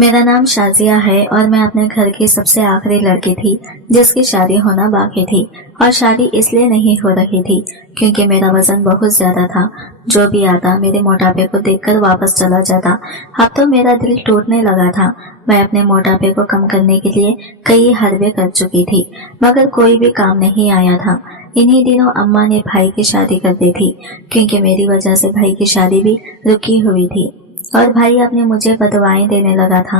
मेरा नाम शाजिया है और मैं अपने घर की सबसे आखिरी लड़की थी जिसकी शादी होना बाकी थी। और शादी इसलिए नहीं हो रही थी क्योंकि मेरा वजन बहुत ज्यादा था। जो भी आता मेरे मोटापे को देखकर वापस चला जाता। अब तो मेरा दिल टूटने लगा था। मैं अपने मोटापे को कम करने के लिए कई हरबे कर चुकी थी मगर कोई भी काम नहीं आया था। इन्हीं दिनों अम्मा ने भाई की शादी कर दी थी क्योंकि मेरी वजह से भाई की शादी भी रुकी हुई थी और भाई अपने मुझे बदवाएं देने लगा था।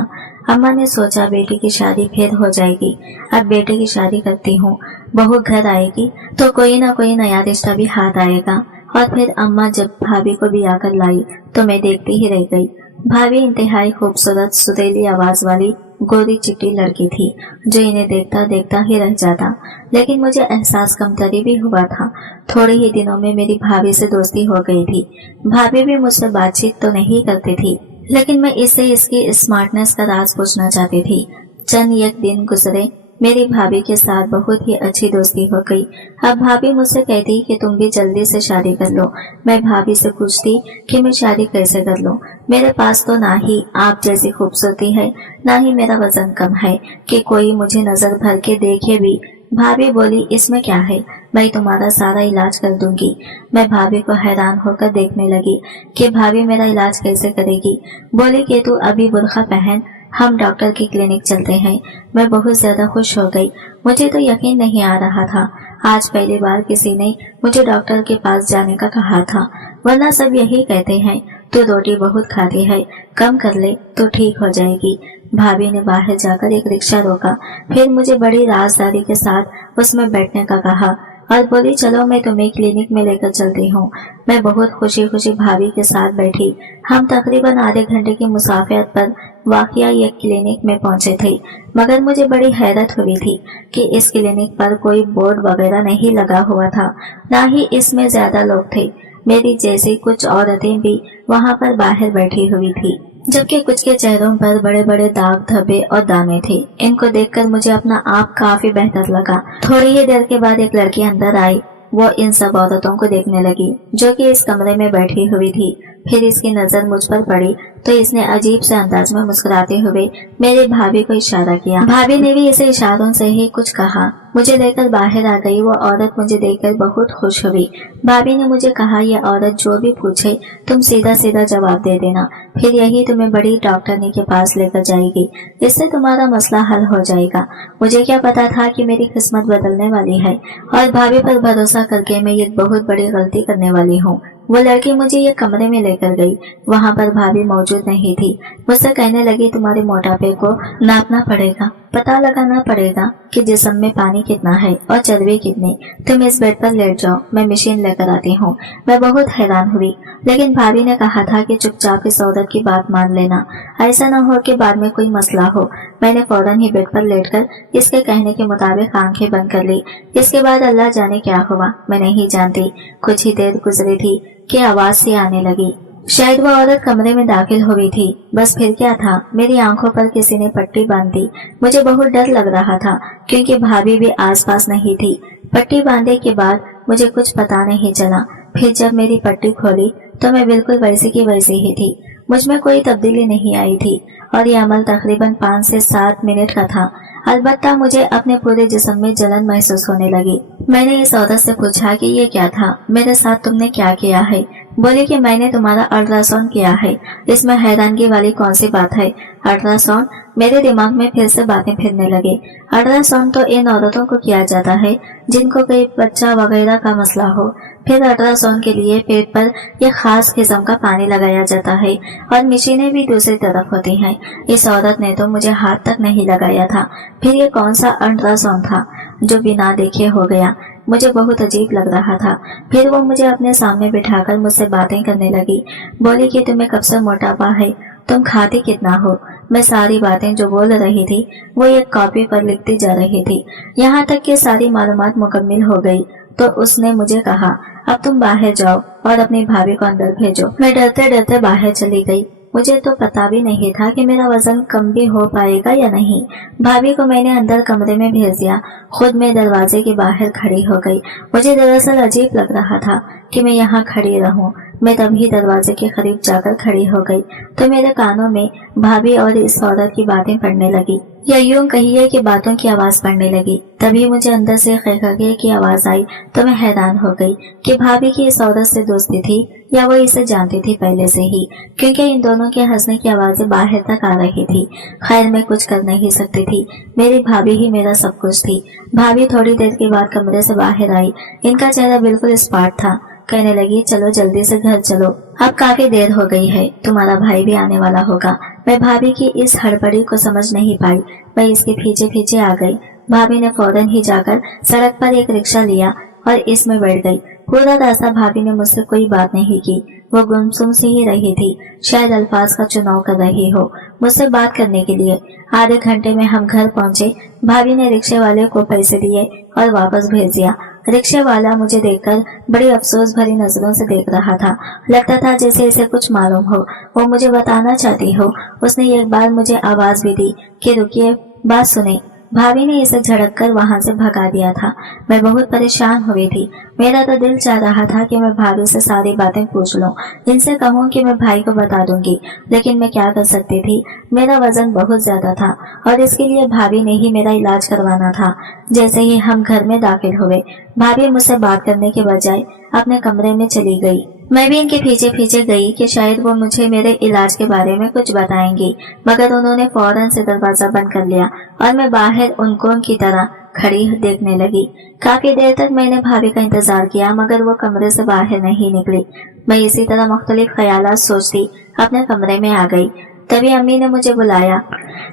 अम्मा ने सोचा बेटी की शादी फिर हो जाएगी, अब बेटे की शादी करती हूँ, बहू घर आएगी तो कोई ना कोई नया रिश्ता भी हाथ आएगा। और फिर अम्मा जब भाभी को भी आकर लाई तो मैं देखती ही रह गई। भाभी इंतहाई खूबसूरत सुरीली आवाज वाली गोरी चिट्टी लड़की थी जो इन्हें देखता देखता ही रह जाता। लेकिन मुझे एहसास कमतरी भी हुआ था। थोड़े ही दिनों में मेरी भाभी से दोस्ती हो गई थी। भाभी भी मुझसे बातचीत तो नहीं करती थी लेकिन मैं इससे इसकी स्मार्टनेस का राज पूछना चाहती थी। चंद एक दिन गुजरे, मेरी भाभी के साथ बहुत ही अच्छी दोस्ती हो गई। अब भाभी मुझसे कहती कि तुम भी जल्दी से शादी कर लो। मैं भाभी से पूछती कि मैं शादी कैसे कर लूं। मेरे पास तो ना ही आप जैसी खूबसूरती है ना ही मेरा वजन कम है कि कोई मुझे नजर भर के देखे भी। भाभी बोली इसमें क्या है, मैं तुम्हारा सारा इलाज कर दूंगी। मैं भाभी को हैरान होकर देखने लगी कि भाभी मेरा इलाज कैसे करेगी। बोली कि तू अभी बुर्खा पहन, हम डॉक्टर की क्लिनिक चलते हैं। मैं बहुत ज्यादा खुश हो गई। मुझे तो यकीन नहीं आ रहा था। आज पहली बार किसी ने मुझे डॉक्टर के पास जाने का कहा था, वरना सब यही कहते हैं तू रोटी बहुत खाती है, कम कर ले तो ठीक हो जाएगी। भाभी ने बाहर जाकर एक रिक्शा रोका, फिर मुझे बड़ी राजदारी के साथ उसमें बैठने का कहा और बोली चलो मैं तुम्हें क्लिनिक में लेकर चलती हूँ। मैं बहुत खुशी खुशी भाभी के साथ बैठी। हम तकरीबन आधे घंटे की मुसाफियत पर वाकया एक क्लिनिक में पहुंचे थे मगर मुझे बड़ी हैरत हुई थी कि इस क्लिनिक पर कोई बोर्ड वगैरह नहीं लगा हुआ था, ना ही इसमें ज्यादा लोग थे। मेरी जैसी कुछ औरतें भी वहां पर बाहर बैठी हुई थी जबकि कुछ के चेहरों पर बड़े बड़े दाग धब्बे और दाने थे। इनको देखकर मुझे अपना आप काफी बेहतर लगा। थोड़ी ही देर के बाद एक लड़की अंदर आई। वो इन सब औरतों को देखने लगी जो कि इस कमरे में बैठी हुई थी। फिर इसकी नजर मुझ पर पड़ी तो इसने अजीब से अंदाज में मुस्कुराते हुए मेरी भाभी को इशारा किया। भाभी ने भी इसे इशारों से ही कुछ कहा। मुझे लेकर बाहर आ गई। वो औरत मुझे देखकर बहुत खुश हुई। भाभी ने मुझे कहा यह औरत जो भी पूछे तुम सीधा सीधा जवाब दे देना, फिर यही तुम्हें बड़ी डॉक्टरनी के पास लेकर जाएगी, इससे तुम्हारा मसला हल हो जाएगा। मुझे क्या पता था कि मेरी किस्मत बदलने वाली है और भाभी पर भरोसा करके मैं एक बहुत बड़ी गलती करने वाली हूँ। वो लड़की मुझे एक कमरे में लेकर गई। वहाँ पर भाभी मौजूद नहीं थी। मुझसे कहने लगी तुम्हारे मोटापे को नापना पड़ेगा, पता लगाना पड़ेगा कि जिस्म में पानी कितना है और चर्बी कितनी। तुम इस बेड पर लेट जाओ, मैं मशीन लेकर आती हूँ। मैं बहुत हैरान हुई लेकिन भाभी ने कहा था कि चुपचाप इस औरत की बात मान लेना, ऐसा न हो कि बाद में कोई मसला हो। मैंने फौरन ही बेड पर लेटकर इसके कहने के मुताबिक आंखें बंद कर ली। इसके बाद अल्लाह जाने क्या हुआ मैं नहीं जानती। कुछ ही देर गुजरी थी कि आवाज सी आने लगी। शायद वो औरत कमरे में दाखिल हुई थी। बस फिर क्या था, मेरी आंखों पर किसी ने पट्टी बांध दी। मुझे बहुत डर लग रहा था क्योंकि भाभी भी आसपास नहीं थी। पट्टी बांधने के बाद मुझे कुछ पता नहीं चला। फिर जब मेरी पट्टी खोली तो मैं बिल्कुल वैसी की वैसी ही थी। मुझ में कोई तब्दीली नहीं आई थी और ये अमल तकरीबन 5 से 7 मिनट का था। अलबत्ता मुझे अपने पूरे जिस्म में जलन महसूस होने लगी। मैंने इस औरत से पूछा कि ये क्या था, मेरे साथ तुमने क्या किया है। बोली कि मैंने तुम्हारा अल्ट्रासाउंड किया है। इसमें हैरानगी वाली कौन सी बात है। अल्ट्रासाउंड? मेरे दिमाग में फिर से बातें फिरने लगे। अल्ट्रासाउंड तो इन औरतों को किया जाता है जिनको कोई बच्चा वगैरह का मसला हो। फिर अल्ट्रासाउंड के लिए पेट पर यह खास किस्म का पानी लगाया जाता है और मशीनें भी दूसरी तरफ होती हैं। इस औरत ने तो मुझे हाथ तक नहीं लगाया था। फिर ये कौन सा अल्ट्रासाउंड था जो बिना देखे हो गया। मुझे बहुत अजीब लग रहा था। फिर वो मुझे अपने सामने बिठाकर मुझसे बातें करने लगी। बोली कि तुम्हें कब से मोटापा है, तुम खाती कितना हो। मैं सारी बातें जो बोल रही थी वो एक कॉपी पर लिखती जा रही थी। यहाँ तक कि सारी मालूमात मुकम्मल हो गई तो उसने मुझे कहा अब तुम बाहर जाओ और अपनी भाभी को अंदर भेजो। मैं डरते डरते बाहर चली गई। मुझे तो पता भी नहीं था कि मेरा वजन कम भी हो पाएगा या नहीं। भाभी को मैंने अंदर कमरे में भेज दिया। खुद मैं दरवाजे के बाहर खड़ी हो गई। मुझे दरअसल अजीब लग रहा था कि मैं यहाँ खड़ी रहूं। मैं तभी दरवाजे के करीब जाकर खड़ी हो गई तो मेरे कानों में भाभी और इस औरत की बातें पड़ने लगी, या यूं कहिए कि बातों की आवाज पड़ने लगी। तभी मुझे अंदर से खैखगे की आवाज आई तो मैं हैरान हो गई कि भाभी की इस औरत से दोस्ती थी या वो इसे जानती थी पहले से ही, क्योंकि इन दोनों के हंसने की आवाजें बाहर तक आ रही थी। खैर मैं कुछ कर नहीं सकती थी, मेरी भाभी ही मेरा सब कुछ थी। भाभी थोड़ी देर के बाद कमरे से बाहर आई। इनका चेहरा बिल्कुल स्पॉट था। कहने लगी, चलो जल्दी से घर चलो, अब काफी देर हो गई है, तुम्हारा भाई भी आने वाला होगा। मैं भाभी की इस हड़बड़ी को समझ नहीं पाई। मैं इसके पीछे पीछे आ गई। भाभी ने फौरन ही जाकर सड़क पर एक रिक्शा लिया और इसमें बैठ गई। पूरा रास्ता भाभी ने मुझसे कोई बात नहीं की। वो गुमसुम सी ही रही थी, शायद अल्फाज का चुनाव कर रही हो मुझसे बात करने के लिए। आधे घंटे में हम घर पहुंचे। भाभी ने रिक्शे वाले को पैसे दिए और वापस भेज दिया। रिक्शे वाला मुझे देखकर बड़ी अफसोस भरी नजरों से देख रहा था। लगता था जैसे इसे कुछ मालूम हो, वो मुझे बताना चाहती हो। उसने एक बार मुझे आवाज भी दी कि रुकिए, बात सुने। भाभी ने इसे झड़क कर वहां से भगा दिया था। मैं बहुत परेशान हुई थी। मेरा तो दिल चाह रहा था कि मैं भाभी से सारी बातें पूछ लूं, इनसे कहूं कि मैं भाई को बता दूंगी, लेकिन मैं क्या कर सकती थी। मेरा वजन बहुत ज्यादा था और इसके लिए भाभी ने ही मेरा इलाज करवाना था। जैसे ही हम घर में दाखिल हुए, भाभी मुझसे बात करने के बजाय अपने कमरे में चली गई। मैं भी इनके पीछे पीछे गई कि शायद वो मुझे मेरे इलाज के बारे में कुछ बताएंगी, मगर उन्होंने फौरन से दरवाजा बंद कर लिया और मैं बाहर उनको की तरह खड़ी देखने लगी। काफी देर तक मैंने भाभी का इंतजार किया, मगर वो कमरे से बाहर नहीं निकली। मैं इसी तरह मुख्तलिफ ख्यालात सोचती अपने कमरे में आ गई। तभी अम्मी ने मुझे बुलाया,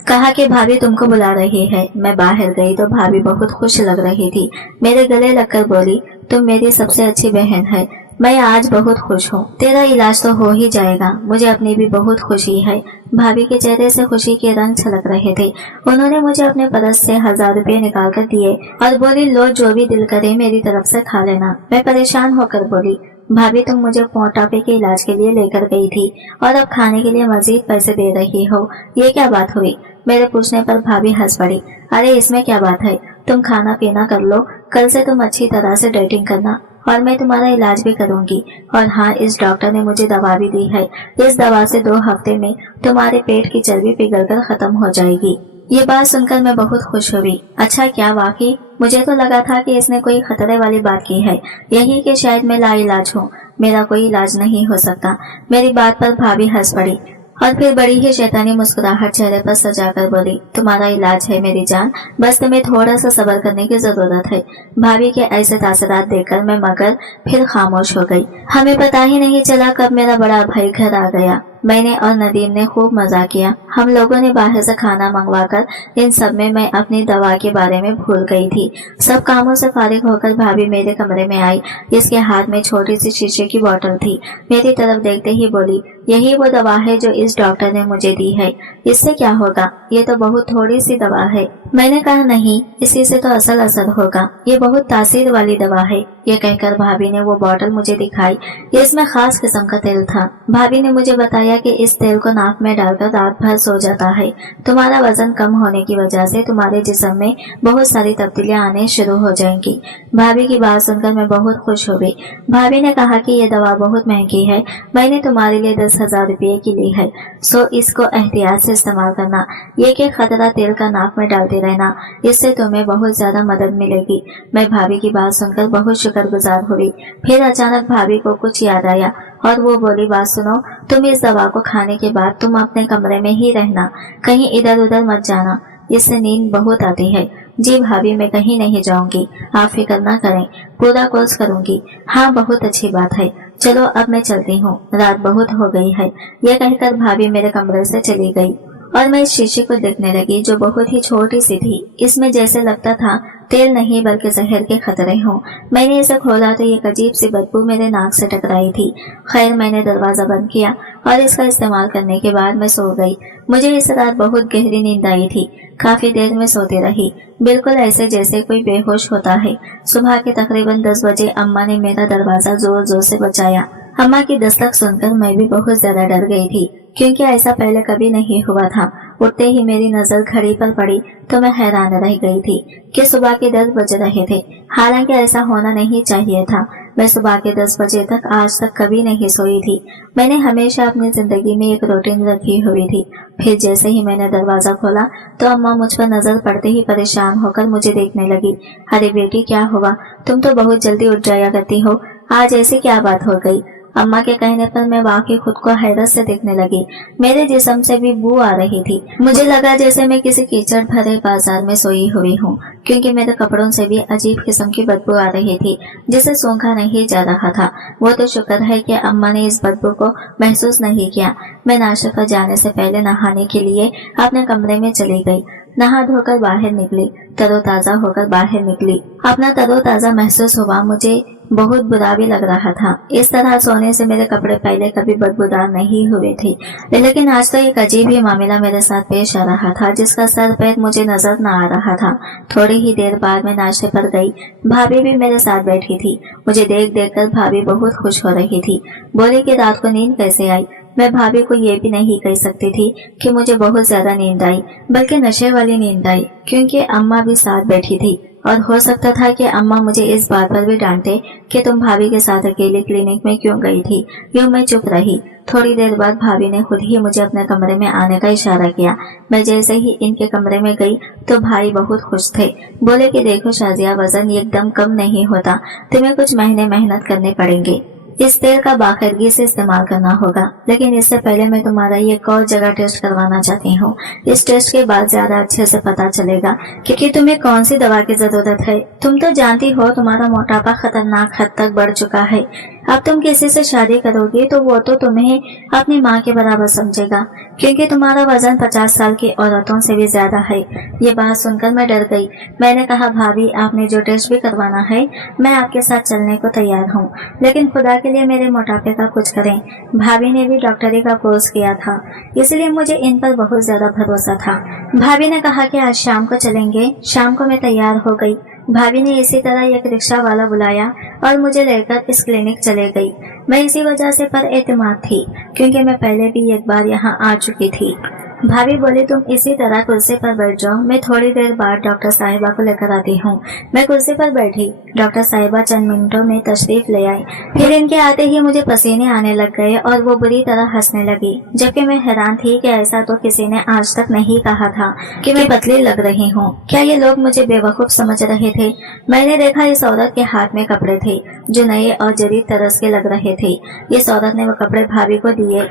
कहा कि भाभी तुमको बुला रही है। मैं बाहर गई तो भाभी बहुत खुश लग रही थी। मेरे गले लगकर बोली, तुम मेरी सबसे अच्छी बहन है, मैं आज बहुत खुश हूँ। तेरा इलाज तो हो ही जाएगा, मुझे अपनी भी बहुत खुशी है। भाभी के चेहरे से खुशी के रंग छलक रहे थे। उन्होंने मुझे अपने पर्स से 1000 रुपए निकाल कर दिए और बोली, लो जो भी दिल करे मेरी तरफ से खा लेना। मैं परेशान होकर बोली, भाभी तुम मुझे मोटापे के इलाज के लिए लेकर गई थी और अब खाने के लिए मजीद पैसे दे रही हो, ये क्या बात हुई? मेरे पूछने पर भाभी हंस पड़ी। अरे इसमें क्या बात है, तुम खाना पीना कर लो, कल से तुम अच्छी तरह से डाइटिंग करना और मैं तुम्हारा इलाज भी करूंगी। और हाँ, इस डॉक्टर ने मुझे दवा भी दी है। इस दवा से 2 हफ्ते में तुम्हारे पेट की चर्बी पिघलकर खत्म हो जाएगी। ये बात सुनकर मैं बहुत खुश हुई। अच्छा, क्या वाकई? मुझे तो लगा था कि इसने कोई खतरे वाली बात की है, यही कि शायद मैं लाइलाज हूँ, मेरा कोई इलाज नहीं हो सकता। मेरी बात पर भाभी हंस पड़ी और फिर बड़ी ही शैतानी मुस्कुराहट चेहरे पर सजाकर बोली, तुम्हारा इलाज है मेरी जान, बस तुम्हें थोड़ा सा सब्र करने की जरूरत है। भाभी के ऐसे तासरात देखकर मैं मगर फिर खामोश हो गई। हमें पता ही नहीं चला कब मेरा बड़ा भाई घर आ गया। मैंने और नदीम ने खूब मजा किया। हम लोगों ने बाहर से खाना मंगवाकर इन सब में मैं अपनी दवा के बारे में भूल गई थी। सब कामों से फारिग होकर भाभी मेरे कमरे में आई, जिसके हाथ में छोटी सी शीशे की बोतल थी। मेरी तरफ देखते ही बोली, यही वो दवा है जो इस डॉक्टर ने मुझे दी है, इससे क्या होगा? ये तो बहुत थोड़ी सी दवा है। मैंने कहा, नहीं, इसी से तो असल असर होगा, ये बहुत तासीर वाली दवा है। ये कहकर भाभी ने वो बोतल मुझे दिखाई। इसमें खास किस्म का तेल था। भाभी ने मुझे बताया कि इस तेल को नाक में डालकर रात भर सो जाता है। तुम्हारा वजन कम होने की वजह से तुम्हारे जिस्म में बहुत सारी तब्दीलियां आने शुरू हो जाएंगी। भाभी की बात सुनकर मैं बहुत खुश हो गई। भाभी ने कहा कि ये दवा बहुत महंगी है, मैंने तुम्हारे लिए 10,000 रुपये की ली है, सो इसको एहतियात से इस्तेमाल करना। ये कि खतरा तेल का नाक में डालते रहना, इससे तुम्हें बहुत ज्यादा मदद मिलेगी। मैं भाभी की बात सुनकर बहुत शुक्रगुजार हुई। फिर अचानक भाभी को कुछ याद आया और वो बोली, बात सुनो, तुम इस दवा को खाने के बाद तुम अपने कमरे में ही रहना, कहीं इधर उधर मत जाना, इससे नींद बहुत आती है। जी भाभी, मैं कहीं नहीं जाऊंगी, आप फिक्र ना करें, पूरा कोर्स करूंगी। हाँ, बहुत अच्छी बात है, चलो अब मैं चलती हूँ, रात बहुत हो गई है। यह कहकर भाभी मेरे कमरे से चली गई और मैं इस शीशे को देखने लगी जो बहुत ही छोटी सी थी। इसमें जैसे लगता था तेल नहीं बल्कि जहर के खतरे हों। मैंने इसे खोला तो एक अजीब सी बदबू मेरे नाक से टकराई थी। खैर, मैंने दरवाजा बंद किया और इसका इस्तेमाल करने के बाद मैं सो गई। मुझे इस रात बहुत गहरी नींद आई थी। काफी देर में सोती रही, बिल्कुल ऐसे जैसे कोई बेहोश होता है। सुबह के तकरीबन 10 बजे अम्मा ने मेरा दरवाजा जोर जोर से बजाया। अम्मा की दस्तक सुनकर मैं भी बहुत ज्यादा डर गई थी, क्योंकि ऐसा पहले कभी नहीं हुआ था। उठते ही मेरी नजर घड़ी पर पड़ी तो मैं हैरान रह गई थी कि सुबह के 10 बज रहे थे। हालांकि ऐसा होना नहीं चाहिए था। मैं सुबह के 10 बजे तक आज तक कभी नहीं सोई थी। मैंने हमेशा अपनी जिंदगी में एक रूटीन रखी हुई थी। फिर जैसे ही मैंने दरवाजा खोला तो अम्मा मुझ पर नजर पड़ते ही परेशान होकर मुझे देखने लगी। अरे बेटी, क्या हुआ? तुम तो बहुत जल्दी उठ जाया करती हो, आज ऐसी क्या बात हो गई? अम्मा के कहने पर मैं वाकई खुद को हैरत से देखने लगी। मेरे जिस्म से भी बू आ रही थी। मुझे लगा जैसे मैं किसी कीचड़ भरे बाजार में सोई हुई हूँ, क्योंकि मेरे कपड़ों से भी अजीब किस्म की बदबू आ रही थी जिसे सूंघा नहीं जा रहा था। वो तो शुक्र है कि अम्मा ने इस बदबू को महसूस नहीं किया। मैं नाश्ते पर जाने से पहले नहाने के लिए अपने कमरे में चली गई। नहा धोकर बाहर निकली, तरोताजा होकर बाहर निकली। अपना तरोताजा महसूस हुआ। मुझे बहुत बुरा भी लग रहा था। इस तरह सोने से मेरे कपड़े पहले कभी बदबूदार नहीं हुए थे, लेकिन आज तो एक अजीब ही मामला मेरे साथ पेश आ रहा था जिसका सर पैर मुझे नजर न आ रहा था। थोड़ी ही देर बाद मैं नाश्ते पर गई। भाभी भी मेरे साथ बैठी थी। मुझे देख देख कर भाभी बहुत खुश हो रही थी। बोली कि रात को नींद कैसे आई। मैं भाभी को ये भी नहीं कह सकती थी कि मुझे बहुत ज्यादा नींद आई, बल्कि नशे वाली नींद आई, क्योंकि अम्मा भी साथ बैठी थी और हो सकता था कि अम्मा मुझे इस बात पर भी डांटे कि तुम भाभी के साथ अकेले क्लिनिक में क्यों गई थी। यूं मैं चुप रही। थोड़ी देर बाद भाभी ने खुद ही मुझे अपने कमरे में आने का इशारा किया। मैं जैसे ही इनके कमरे में गई तो भाई बहुत खुश थे। बोले कि देखो शाजिया, वजन एकदम कम नहीं होता, तुम्हें कुछ महीने मेहनत करने पड़ेंगे। इस तेल का बाखरगी से इस्तेमाल करना होगा, लेकिन इससे पहले मैं तुम्हारा ये एक और जगह टेस्ट करवाना चाहती हूँ। इस टेस्ट के बाद ज्यादा अच्छे से पता चलेगा कि तुम्हें कौन सी दवा की जरूरत है। तुम तो जानती हो तुम्हारा मोटापा खतरनाक हद तक बढ़ चुका है। अब तुम किसी से शादी करोगी तो वो तो तुम्हें अपनी माँ के बराबर समझेगा, क्योंकि तुम्हारा वजन 50 साल की औरतों से भी ज्यादा है। ये बात सुनकर मैं डर गई। मैंने कहा, भाभी आपने जो टेस्ट भी करवाना है मैं आपके साथ चलने को तैयार हूँ, लेकिन खुदा के लिए मेरे मोटापे का कुछ करें। भाभी ने भी डॉक्टरी का कोर्स किया था, इसलिए मुझे इन पर बहुत ज्यादा भरोसा था। भाभी ने कहा कि आज शाम को चलेंगे। शाम को मैं तैयार हो गई। भाभी ने इसी तरह एक रिक्शा वाला बुलाया और मुझे लेकर इस क्लिनिक चले गई। मैं इसी वजह से पर एतमाद थी, क्योंकि मैं पहले भी एक बार यहाँ आ चुकी थी। भाभी बोली, तुम इसी तरह कुर्सी पर बैठ जाओ, मैं थोड़ी देर बाद डॉक्टर साहिबा को लेकर आती हूँ। मैं कुर्सी पर बैठी। डॉक्टर साहिबा चंद मिनटों में तशरीफ ले आई। फिर इनके आते ही मुझे पसीने आने लग गए और वो बुरी तरह हंसने लगी, जबकि मैं हैरान थी कि ऐसा तो किसी ने आज तक नहीं कहा था कि मैं पतली लग रही हूँ। क्या ये लोग मुझे बेवकूफ समझ रहे थे? मैंने देखा इस औरत के हाथ में कपड़े थे जो नए और जदीद तरस के लग रहे थे। इस औरत ने वो कपड़े भाभी को दिए।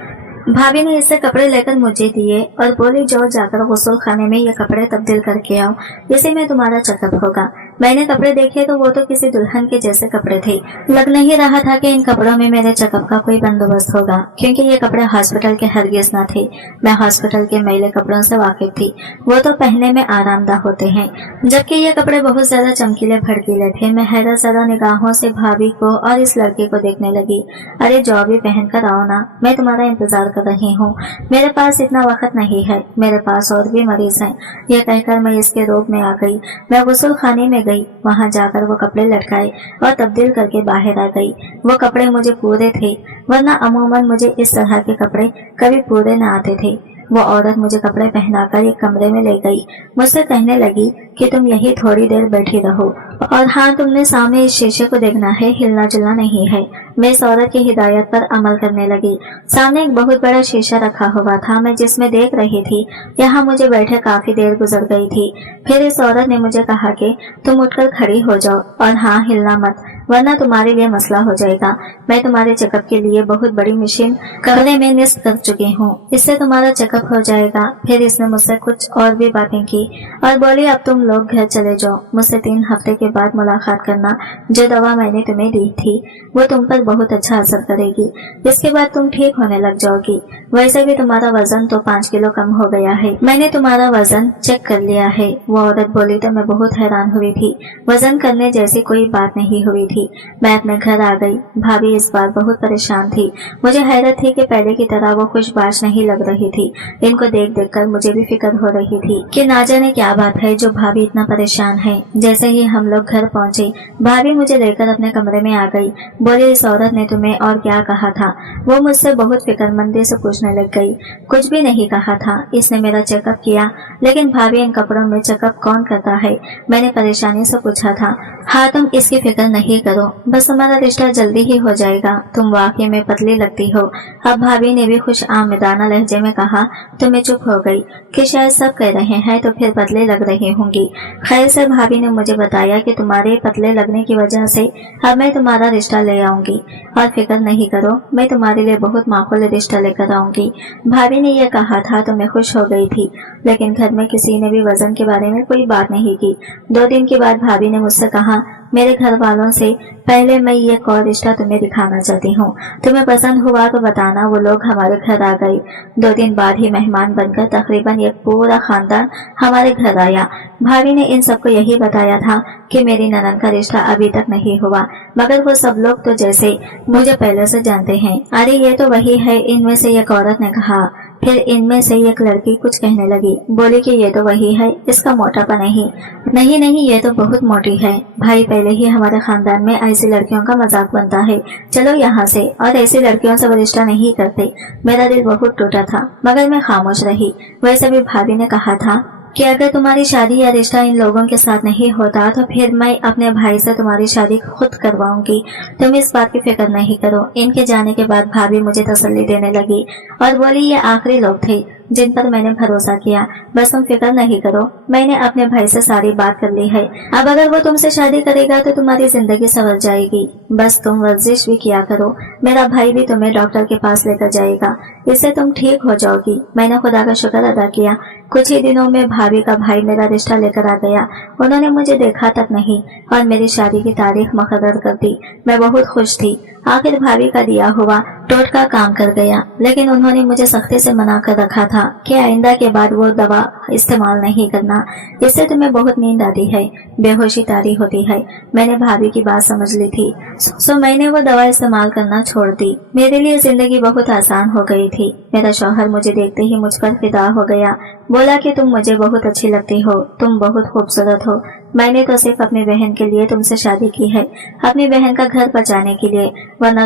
भाभी ने इससे कपड़े लेकर मुझे दिए और बोली, जो जाकर गुस्ल खाने में ये कपड़े तब्दील करके आओ, इसी में तुम्हारा चेकअप होगा। मैंने कपड़े देखे तो वो तो किसी दुल्हन के जैसे कपड़े थे। लग नहीं रहा था कि इन कपड़ों में मेरे चेकअप का कोई बंदोबस्त होगा, क्योंकि ये कपड़े हॉस्पिटल के हरगिज न थे। मैं हॉस्पिटल के मैले कपड़ों से वाकिफ थी। वो तो पहनने में आरामदाह होते हैं, जबकि ये कपड़े बहुत ज्यादा चमकीले भड़कीले थे। मैं हैरत ज़दा निगाहों से भाभी को और इस लड़के को देखने लगी। अरे जो भी पहन कर आओ ना, मैं तुम्हारा इंतजार कर रही हूँ। मेरे पास इतना वक्त नहीं है, मेरे पास और भी मरीज हैं। यह कहकर मैं इसके रोब में आ गई। मैं गुस्ल खाने में गई। वहां जाकर वो कपड़े लटकाए और तब्दील करके बाहर आ गई। वो कपड़े मुझे पूरे थे, वरना अमूमन मुझे इस तरह के कपड़े कभी पूरे न आते थे। वो औरत मुझे कपड़े पहनाकर एक कमरे में ले गई। मुझसे कहने लगी कि तुम यही थोड़ी देर बैठी रहो, और हाँ, तुमने सामने इस शीशे को देखना है, हिलना जुलना नहीं है। मैं इस औरत की हिदायत पर अमल करने लगी। सामने एक बहुत बड़ा शीशा रखा हुआ था, मैं जिसमें देख रही थी। यहाँ मुझे बैठे काफी देर गुजर गई थी। फिर इस औरत ने मुझे कहा कि तुम उठकर खड़ी हो जाओ, और हाँ, हिलना मत, वरना तुम्हारे लिए मसला हो जाएगा। मैं तुम्हारे चेकअप के लिए बहुत बड़ी मशीन करने में निस्ब कर चुकी हूँ, इससे तुम्हारा चेकअप हो जाएगा। फिर इसने मुझसे कुछ और भी बातें की और बोली, अब तुम लोग घर चले जाओ, मुझसे 3 हफ्ते के बाद मुलाकात करना। जो दवा मैंने तुम्हें दी थी वो तुम पर बहुत अच्छा असर करेगी। इसके बाद तुम ठीक होने लग जाओगी। वैसे भी तुम्हारा वजन तो 5 किलो कम हो गया है। मैंने तुम्हारा वजन चेक कर लिया है। वो औरत बोली तो मैं बहुत हैरान हुई थी। वजन करने जैसी कोई बात नहीं हुई थी। थी। मैं अपने घर आ गई। भाभी इस बार बहुत परेशान थी। मुझे हैरत थी कि पहले की तरह वो खुशबाश नहीं लग रही थी। इनको देख देख कर मुझे भी फिक्र हो रही थी कि ना जाने क्या बात है जो भाभी इतना परेशान है। जैसे ही हम लोग घर पहुंचे, भाभी मुझे लेकर अपने कमरे में आ गई। बोले, इस औरत ने तुम्हें और क्या कहा था? वो मुझसे बहुत फिक्रमंदी से पूछने लग गई। कुछ भी नहीं कहा था, इसने मेरा चेकअप किया। लेकिन भाभी, इन कपड़ों में चेकअप कौन करता है? मैंने परेशानी से पूछा था। हाँ, तुम इसकी फिक्र नहीं करो, बस तुम्हारा रिश्ता जल्दी ही हो जाएगा। तुम वाकई में पतली लगती हो। अब भाभी ने भी खुश आमदाना लहजे में कहा तो मैं चुप हो गई कि शायद सब कह रहे हैं तो फिर पतले लग रही होंगी। खैर से भाभी ने मुझे बताया कि तुम्हारे पतले लगने की वजह से अब मैं तुम्हारा रिश्ता ले आऊंगी, और फिक्र नहीं करो, मैं तुम्हारे लिए बहुत माकूल रिश्ता लेकर आऊंगी। भाभी ने यह कहा था तो मैं खुश हो गई थी, लेकिन घर में किसी ने भी वजन के बारे में कोई बात नहीं की। 2 दिन के बाद भाभी ने मुझसे कहा, मेरे घर वालों से पहले मैं ये और रिश्ता तुम्हें दिखाना चाहती हूँ, तुम्हें पसंद हुआ तो बताना। वो लोग हमारे घर आ गए। 2 दिन बाद ही मेहमान बनकर तकरीबन एक पूरा खानदान हमारे घर आया। भाभी ने इन सबको यही बताया था कि मेरी ननद का रिश्ता अभी तक नहीं हुआ, मगर वो सब लोग तो जैसे मुझे पहले से जानते हैं। अरे ये तो वही है, इनमें से एक औरत ने कहा। फिर इनमें से एक लड़की कुछ कहने लगी, बोली कि ये तो वही है, इसका मोटापा नहीं। नहीं, ये तो बहुत मोटी है। भाई, पहले ही हमारे खानदान में ऐसी लड़कियों का मजाक बनता है, चलो यहाँ से, और ऐसी लड़कियों से वो रिश्ता नहीं करते। मेरा दिल बहुत टूटा था, मगर मैं खामोश रही। वैसे भी भाभी ने कहा था कि अगर तुम्हारी शादी या रिश्ता इन लोगों के साथ नहीं होता तो फिर मैं अपने भाई से तुम्हारी शादी खुद करवाऊंगी। तुम इस बात की फिक्र नहीं करो। इनके जाने के बाद भाभी मुझे तसल्ली देने लगी और बोली, ये आखिरी लोग थे जिन पर मैंने भरोसा किया। बस तुम फिक्र नहीं करो, मैंने अपने भाई से सारी बात कर ली है। अब अगर वो तुमसे शादी करेगा तो तुम्हारी जिंदगी संवर जाएगी। बस तुम वर्जिश भी किया करो, मेरा भाई भी तुम्हें डॉक्टर के पास लेकर जाएगा, इससे तुम ठीक हो जाओगी। मैंने खुदा का शुक्र अदा किया। कुछ ही दिनों में भाभी का भाई मेरा रिश्ता लेकर आ गया। उन्होंने मुझे देखा तक नहीं और मेरी शादी की तारीख मुकर्रर कर दी। मैं बहुत खुश थी। आखिर भाभी का दिया हुआ टोटका काम कर गया, लेकिन उन्होंने मुझे सख्ती से मना कर रखा था कि आइंदा के बाद वो दवा इस्तेमाल नहीं करना, इससे तुम्हें बहुत नींद आती है, बेहोशी तारी होती है। मैंने भाभी की बात समझ ली थी, सो मैंने वो दवा इस्तेमाल करना छोड़ दी। मेरे लिए जिंदगी बहुत आसान हो गई थी। मेरा शौहर मुझे देखते ही मुझ पर फिदा हो गया। बोला कि तुम मुझे बहुत अच्छी लगती हो, तुम बहुत खूबसूरत हो। मैंने तो सिर्फ अपनी बहन के लिए तुमसे शादी की है, अपनी बहन का घर बचाने के लिए, वरना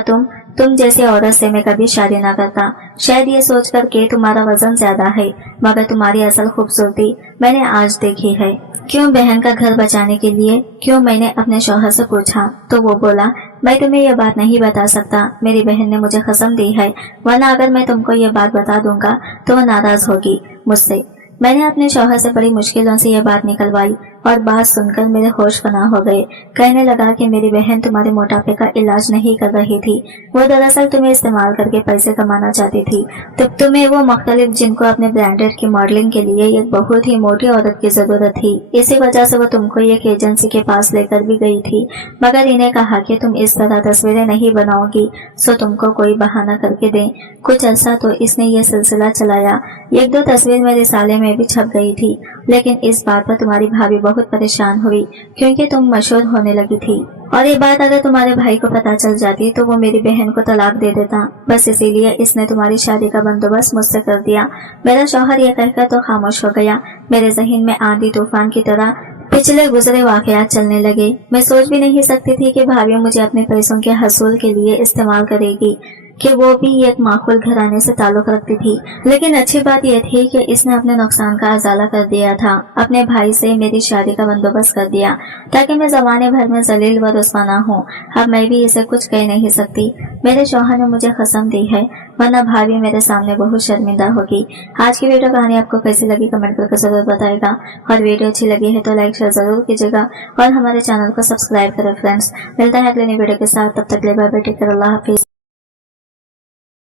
तुम जैसे औरत से मैं कभी शादी ना करता। शायद ये सोचकर कि तुम्हारा वजन ज्यादा है, मगर तुम्हारी असल खूबसूरती मैंने आज देखी है। क्यों बहन का घर बचाने के लिए? क्यों? मैंने अपने शौहर से पूछा तो वो बोला, मैं तुम्हें ये बात नहीं बता सकता। मेरी बहन ने मुझे कसम दी है, वरना अगर मैं तुमको ये बात बता दूंगा तो वो नाराज होगी मुझसे। मैंने अपने शौहर से बड़ी मुश्किलों से यह बात निकलवाई और बात सुनकर मेरे होश फना हो गए। कहने लगा कि मेरी बहन तुम्हारे मोटापे का इलाज नहीं कर रही थी, वो दरअसल तुम्हें इस्तेमाल करके पैसे कमाना चाहती थी। तब तुम्हें वो मुख्तलिफ जिनको अपने ब्रांडेड की मॉडलिंग के लिए एक बहुत ही मोटी औरत की जरूरत थी, इसी वजह से वो तुमको एक एजेंसी के पास लेकर भी गई थी, मगर इन्हें कहा कि तुम इस तरह तस्वीरें नहीं बनाओगी, सो तुमको कोई बहाना करके दें। कुछ अर्सा तो इसने ये सिलसिला चलाया। 1-2 तस्वीर मेरे साले में भी छप गई थी, लेकिन इस बात पर तुम्हारी भाभी बहुत परेशान हुई क्योंकि तुम मशहूर होने लगी थी, और ये बात अगर तुम्हारे भाई को पता चल जाती तो वो मेरी बहन को तलाक दे देता। बस इसीलिए इसने तुम्हारी शादी का बंदोबस्त मुझसे कर दिया। मेरा शौहर ये कहकर तो खामोश हो गया। मेरे ज़हन में आंधी तूफान की तरह पिछले गुजरे वाकयात चलने लगे। मैं सोच भी नहीं सकती थी कि भाभी मुझे अपने पैसों के हसूल के लिए इस्तेमाल करेगी, कि वो भी एक माकूल घराने से ताल्लुक रखती थी। लेकिन अच्छी बात यह थी कि इसने अपने नुकसान का अजाला कर दिया था। अपने भाई से मेरी शादी का बंदोबस्त कर दिया ताकि मैं जमाने भर में जलील व रुस्वा ना हूँ। अब मैं भी इसे कुछ कह नहीं सकती। मेरे शौहर ने मुझे कसम दी है, वरना भाभी मेरे सामने बहुत शर्मिंदा होगी। आज की वीडियो कहानी आपको कैसी लगी कमेंट करके जरूर बताएगा, और वीडियो अच्छी लगी है तो लाइक शेयर जरूर कीजिएगा और हमारे चैनल को सब्सक्राइब करें फ्रेंड्स। मिलता है अगले नई वीडियो के साथ, तब तक के लिए बाय बाय, टेक केयर, अल्लाह हाफिज।